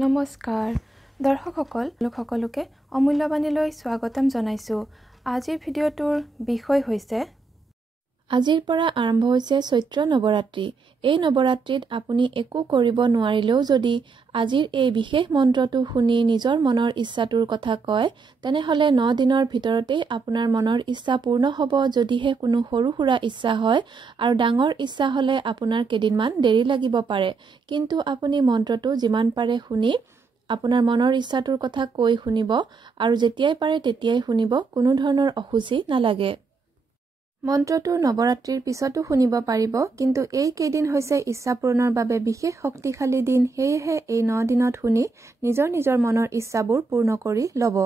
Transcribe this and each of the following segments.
নমস্কাৰ দৰ্শকসকল লোকসকলকে অমূল্যবাণীলৈ স্বাগতম জনাইছো। আজিৰ ভিডিঅ'টোৰ বিষয় হৈছে আজিৰ পৰা আৰম্ভ হৈছে চৈত্ৰ নৱৰাত্ৰি। এই নৱৰাত্ৰিত আপুনি একো কৰিব নোৱাৰিলেও যদি আজিৰ এই বিশেষ মন্ত্ৰটো শুনি নিজৰ মনৰ ইচ্ছাটোৰ কথা কয় তেনেহলে 9 দিনৰ ভিতৰতেই আপোনাৰ মনৰ ইচ্ছা পূৰ্ণ হ'ব। যদিহে কোনো সৰু সুৰা ইচ্ছা হয় আৰু ডাঙৰ ইচ্ছা হলে আপোনাৰ কেইদিনমান দেৰি লাগিব পাৰে, কিন্তু আপুনি মন্ত্ৰটো যিমান পাৰে শুনি আপোনাৰ মনৰ ইচ্ছাটোৰ কথা কৈ শুনিব আৰু যেতিয়াই পাৰে তেতিয়াই শুনিব, কোনো ধৰণৰ অসুচি নালাগে। মন্ত্ৰটো নৱৰাত্ৰিৰ পিছতো শুনিব পাৰিব, কিন্তু এই কেইদিন হৈছে ইচ্ছা পূৰণৰ বাবে বিশেষ শক্তিশালী দিন। সেয়েহে এই 9 দিনত শুনি নিজৰ মনৰ ইচ্ছাবোৰ পূৰ্ণ কৰি ল'ব।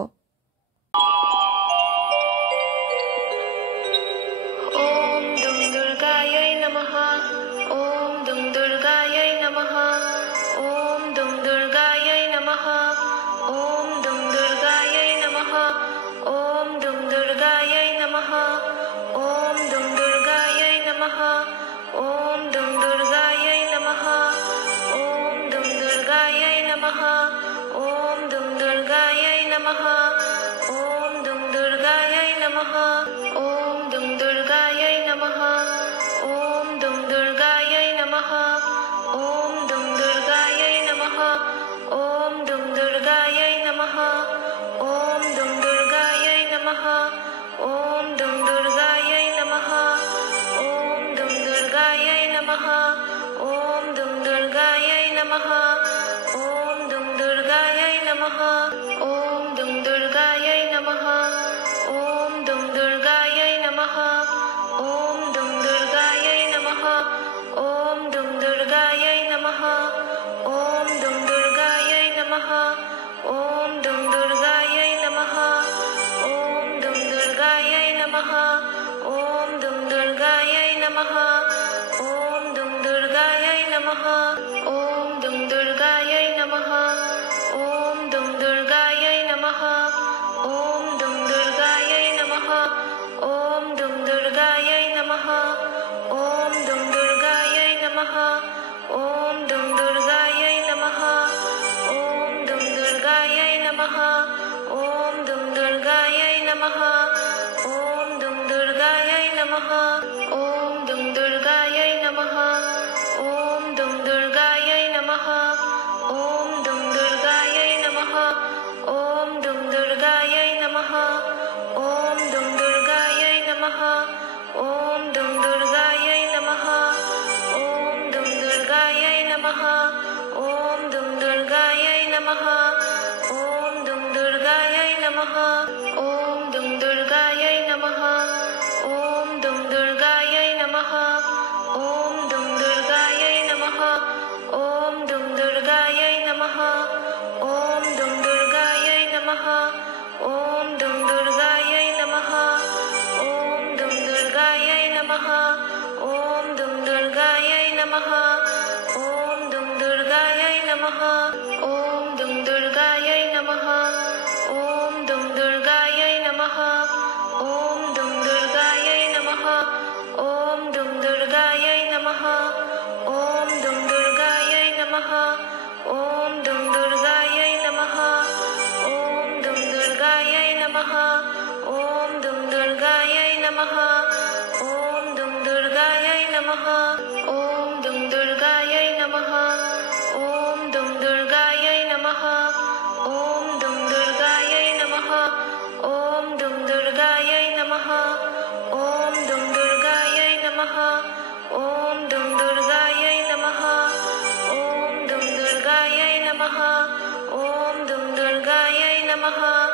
Namaha.